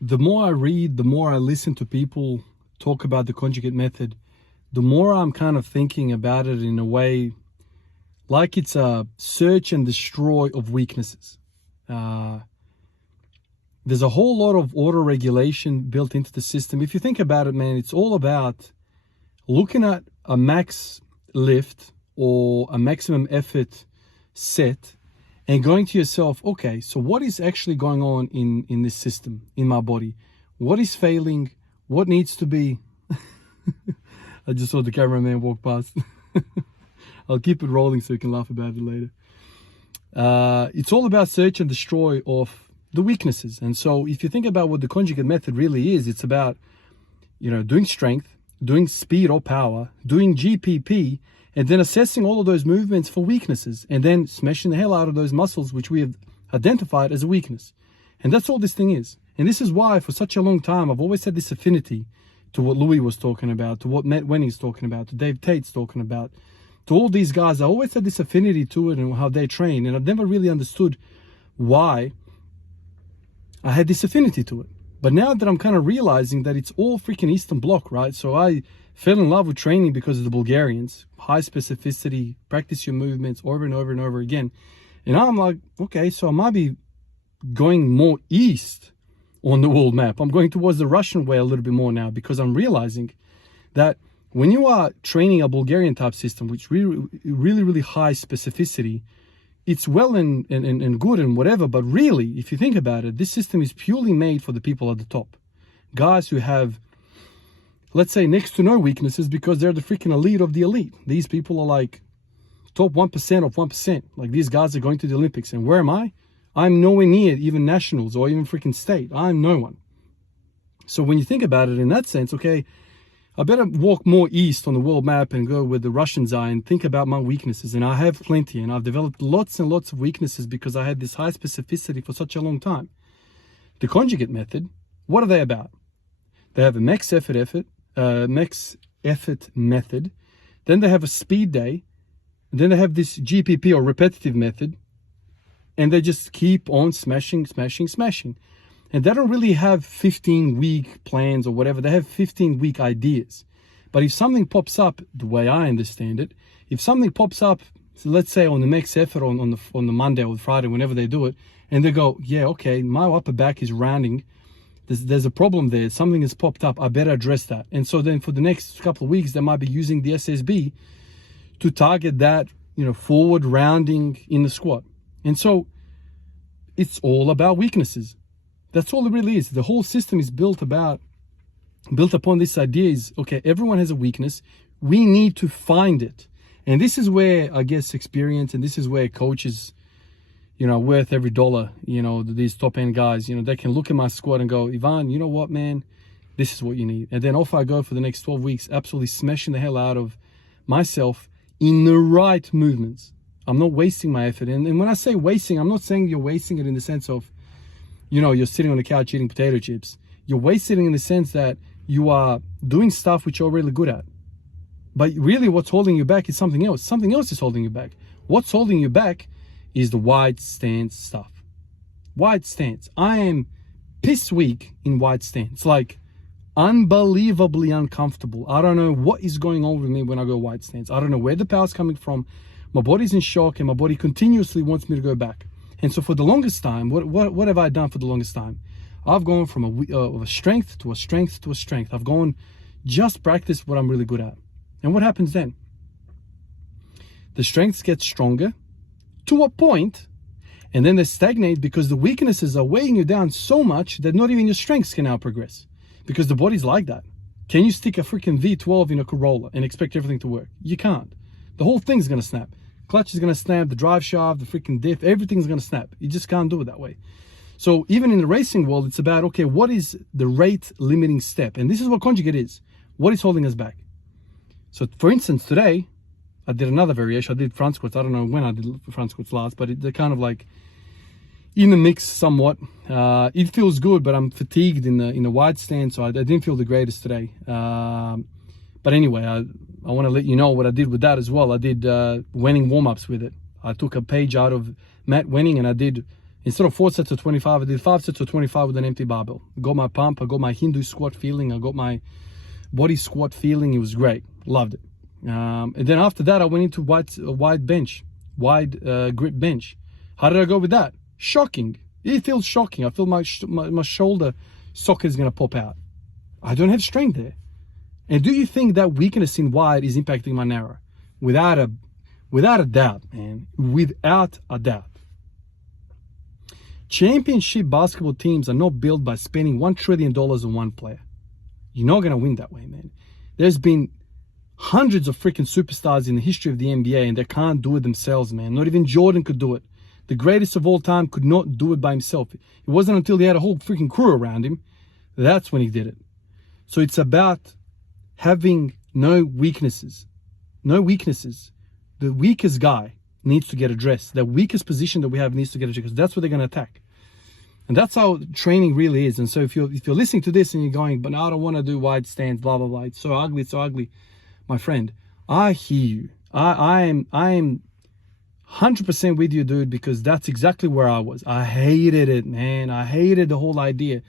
the more I read, the more I listen to people talk about the conjugate method, the more I'm kind of thinking about it in a way like it's a search and destroy of weaknesses. There's a whole lot of auto regulation built into the system. If you think about it, man, it's all about looking at a max lift or a maximum effort set and going to yourself, okay, so what is actually going on in this system, in my body? What is failing? What needs to be? I just saw the cameraman walk past. I'll keep it rolling so you can laugh about it later. It's all about search and destroy of the weaknesses. And so if you think about what the conjugate method really is, it's about, doing strength, doing speed or power, doing GPP, and then assessing all of those movements for weaknesses, and then smashing the hell out of those muscles which we have identified as a weakness. And that's all this thing is. And this is why for such a long time I've always had this affinity to what Louis was talking about, to what Matt Wenning's talking about, to Dave Tate's talking about, to all these guys. I always had this affinity to it and how they train, and I've never really understood why I had this affinity to it. But now that I'm kind of realizing that it's all freaking Eastern Bloc, right? So I fell in love with training because of the Bulgarians. High specificity, practice your movements over and over and over again. And now I'm like, okay, so I might be going more east on the world map. I'm going towards the Russian way a little bit more now, because I'm realizing that when you are training a Bulgarian type system, which really high specificity, it's well and good and whatever, but really, if you think about it, this system is purely made for the people at the top. Guys who have, let's say, next to no weaknesses because they're the freaking elite of the elite. These people are like top 1% of 1%. Like, these guys are going to the Olympics. And where am I? I'm nowhere near even nationals or even freaking state. I'm no one. So when you think about it in that sense, okay, I better walk more east on the world map and go where the Russians are and think about my weaknesses. And I have plenty, and I've developed lots and lots of weaknesses because I had this high specificity for such a long time. The conjugate method, what are they about? They have a max effort method. Then they have a speed day. Then they have this GPP or repetitive method. And they just keep on smashing. And they don't really have 15-week plans or whatever. They have 15-week ideas. But if something pops up, the way I understand it, if something pops up, so let's say on the max effort on the Monday or Friday, whenever they do it, and they go, yeah, okay, my upper back is rounding. There's a problem there. Something has popped up. I better address that. And so then for the next couple of weeks, they might be using the SSB to target that, forward rounding in the squat. And so it's all about weaknesses. That's all it really is. The whole system is built upon this idea is, okay, everyone has a weakness. We need to find it. And this is where, I guess, experience, and this is where coaches, worth every dollar, these top end guys, they can look at my squat and go, Ivan, you know what, man, this is what you need. And then off I go for the next 12 weeks, absolutely smashing the hell out of myself in the right movements. I'm not wasting my effort. And when I say wasting, I'm not saying you're wasting it in the sense of, you're sitting on the couch eating potato chips. You're wasting in the sense that you are doing stuff which you're really good at. But really what's holding you back is something else. Something else is holding you back. What's holding you back is the wide stance stuff. Wide stance. I am piss weak in wide stance. Like, unbelievably uncomfortable. I don't know what is going on with me when I go wide stance. I don't know where the power's coming from. My body's in shock and my body continuously wants me to go back. And so for the longest time, what have I done for the longest time? I've gone from a strength to a strength to a strength. I've gone just practice what I'm really good at. And what happens then? The strengths get stronger to a point, and then they stagnate because the weaknesses are weighing you down so much that not even your strengths can now progress, because the body's like that. Can you stick a freaking V12 in a Corolla and expect everything to work? You can't. The whole thing's going to snap. Clutch is going to snap, the drive shaft, the freaking diff, everything's going to snap. You just can't do it that way. So even in the racing world, it's about, okay, what is the rate limiting step? And this is what conjugate is. What is holding us back? So for instance, today, I did another variation. I did front squats. I don't know when I did front squats last, but they're kind of like in the mix somewhat. It feels good, but I'm fatigued in the wide stance, so I didn't feel the greatest today. But anyway, I want to let you know what I did with that as well. I did Wenning warm-ups with it. I took a page out of Matt Wenning and I did, Instead of 4 sets of 25, I did 5 sets of 25 with an empty barbell. Got my pump, I got my Hindu squat feeling, I got my body squat feeling. It was great, loved it. And then after that, I went into wide grip bench. How did I go with that? Shocking. It feels shocking. I feel my shoulder socket is gonna pop out. I don't have strength there. And do you think that weakness in wide is impacting my narrow? Without a doubt, man. Without a doubt. Championship basketball teams are not built by spending $1 trillion on one player. You're not gonna win that way, man. There's been hundreds of freaking superstars in the history of the NBA, and they can't do it themselves, man. Not even Jordan could do it. The greatest of all time could not do it by himself. It wasn't until he had a whole freaking crew around him, that's when he did it. So it's about having no weaknesses. No weaknesses. The weakest guy needs to get addressed. The weakest position that we have needs to get addressed, because that's what they're going to attack. And that's how training really is. And so if you're listening to this and you're going, but I don't want to do wide stands, blah, blah, blah. It's so ugly. My friend, I hear you. I am 100% with you, dude, because that's exactly where I was. I hated it, man. I hated the whole idea.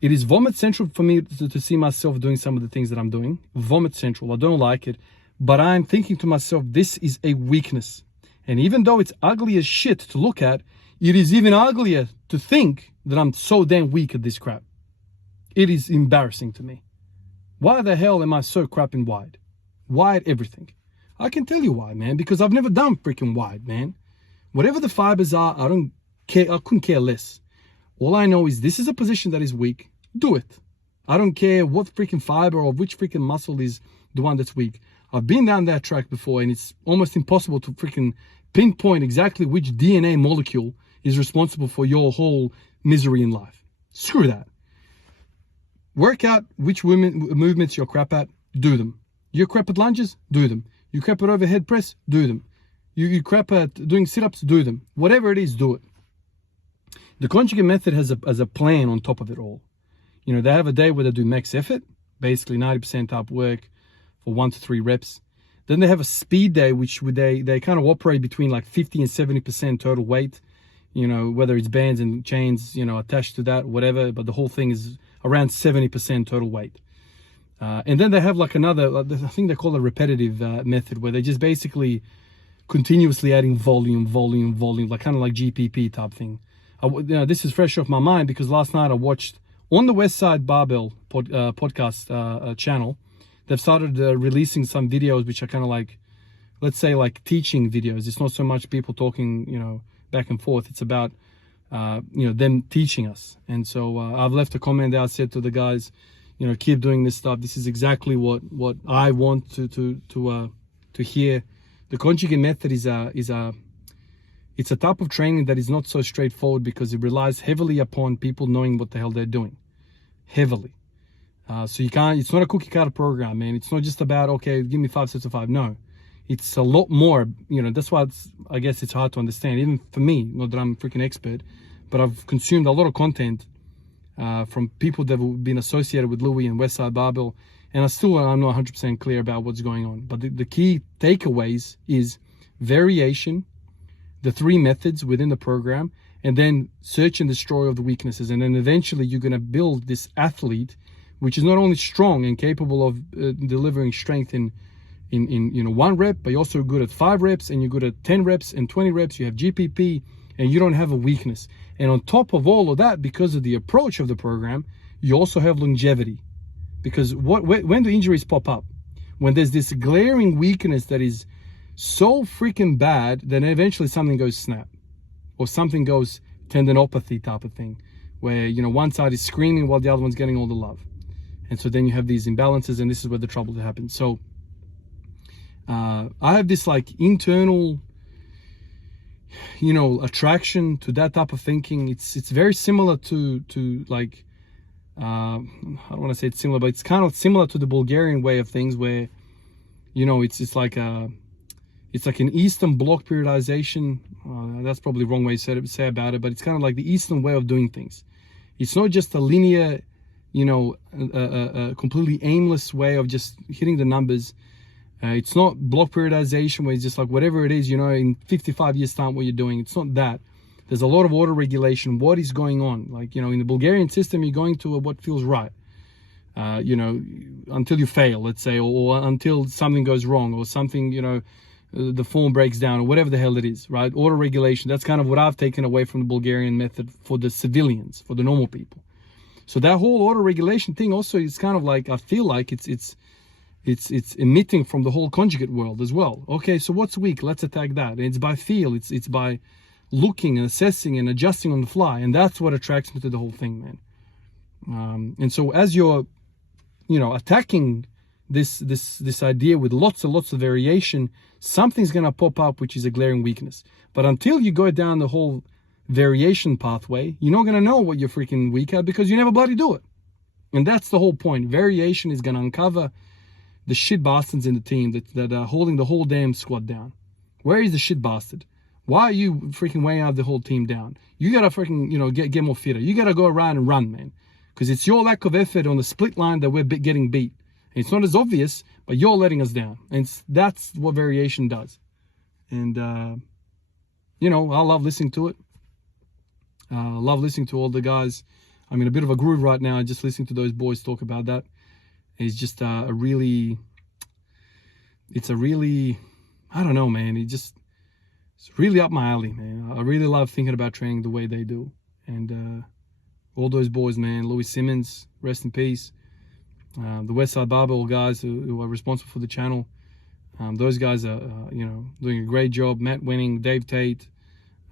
It is vomit central for me to see myself doing some of the things that I'm doing. Vomit central. I don't like it. But I'm thinking to myself, this is a weakness. And even though it's ugly as shit to look at, it is even uglier to think that I'm so damn weak at this crap. It is embarrassing to me. Why the hell am I so crap in wide? Wide everything. I can tell you why, man, because I've never done freaking wide, man. Whatever the fibers are, I don't care. I couldn't care less. All I know is this is a position that is weak. Do it. I don't care what freaking fiber or which freaking muscle is the one that's weak. I've been down that track before, and it's almost impossible to freaking pinpoint exactly which DNA molecule is responsible for your whole misery in life. Screw that. Work out which movements you're crap at, do them. You're crap at lunges, do them. You crap at overhead press, do them. You crap at doing sit-ups, do them. Whatever it is, do it. The conjugate method has a plan on top of it all. You know, they have a day where they do max effort, basically 90% type work for 1 to 3 reps. Then they have a speed day, which they kind of operate between like 50 and 70% total weight. You know, whether it's bands and chains, you know, attached to that, whatever. But the whole thing is around 70% total weight. And then they have like another, I think they call it repetitive method, where they just basically continuously adding volume, like kind of like GPP type thing. You know, this is fresh off my mind because last night I watched on the Westside Barbell podcast channel. They've started releasing some videos which are kind of like, let's say like teaching videos. It's not so much people talking, you know, back and forth. It's about, you know, them teaching us. And so I've left a comment there. I said to the guys, you know, keep doing this stuff. This is exactly what I want to hear. The conjugate method is it's a type of training that is not so straightforward because it relies heavily upon people knowing what the hell they're doing. Heavily. So you can't, it's not a cookie cutter program, man. It's not just about, okay, give me 5 sets of 5. No, it's a lot more, you know, that's why I guess it's hard to understand. Even for me, not that I'm a freaking expert, but I've consumed a lot of content from people that have been associated with Louis and Westside Barbell, and I'm not 100% clear about what's going on. But the key takeaways is variation, the 3 methods within the program, and then search and destroy of the weaknesses. And then eventually you're going to build this athlete, which is not only strong and capable of delivering strength in you know 1 rep, but you're also good at 5 reps, and you're good at 10 reps and 20 reps. You have GPP, and you don't have a weakness. And on top of all of that, because of the approach of the program, you also have longevity. Because when do injuries pop up? When there's this glaring weakness that is so freaking bad, then eventually something goes snap, or something goes tendinopathy type of thing, where, you know, one side is screaming while the other one's getting all the love. And so then you have these imbalances, and this is where the trouble happens. So I have this like internal, you know, attraction to that type of thinking. It's very similar to like, I don't want to say it's similar, but it's kind of similar to the Bulgarian way of things, where, you know, it's like an Eastern Bloc periodization. That's probably the wrong way to say about it, but it's kind of like the Eastern way of doing things. It's not just a linear, you know, a completely aimless way of just hitting the numbers. It's not block periodization where it's just like whatever it is, you know, in 55 years time what you're doing. It's not that. There's a lot of auto regulation. What is going on? Like, you know, in the Bulgarian system, you're going to what feels right. You know, until you fail, let's say, or until something goes wrong, or something, you know, the form breaks down, or whatever the hell it is, right? Auto regulation. That's kind of what I've taken away from the Bulgarian method for the civilians, for the normal people. So that whole auto regulation thing also is kind of like, I feel like it's emitting from the whole conjugate world as well. Okay, so what's weak? Let's attack that. And it's by feel. It's by looking and assessing and adjusting on the fly, and that's what attracts me to the whole thing, man. And so as you're, you know, attacking this idea with lots and lots of variation, something's gonna pop up which is a glaring weakness. But until you go down the whole variation pathway, you're not gonna know what you're freaking weak at, because you never bloody do it. And that's the whole point. Variation is gonna uncover the shit bastards in the team that are holding the whole damn squad down. Where is the shit bastard? Why are you freaking weighing out the whole team down? You gotta freaking, you know, get more fitter. You gotta go around and run, man. Because it's your lack of effort on the split line that we're getting beat. And it's not as obvious, but you're letting us down. And that's what variation does. And, you know, I love listening to it. I love listening to all the guys. I'm in a bit of a groove right now, just listening to those boys talk about that. It's just I don't know, man. It's really up my alley, man. I really love thinking about training the way they do. And all those boys, man, Louis Simmons, rest in peace. The Westside Barbell guys who are responsible for the channel. Those guys are, you know, doing a great job. Matt Winning, Dave Tate,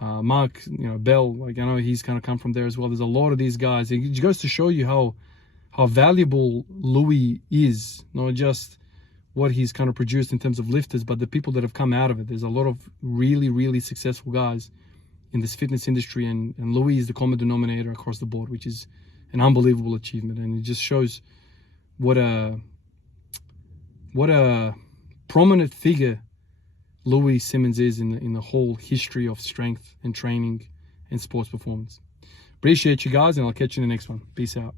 Mark, you know, Bell. Like, I know he's kind of come from there as well. There's a lot of these guys. It goes to show you how valuable Louis is, not just what he's kind of produced in terms of lifters, but the people that have come out of it. There's a lot of really, really successful guys in this fitness industry, and Louis is the common denominator across the board, which is an unbelievable achievement. And it just shows what a prominent figure Louis Simmons is in the whole history of strength and training and sports performance. Appreciate you guys, and I'll catch you in the next one. Peace out.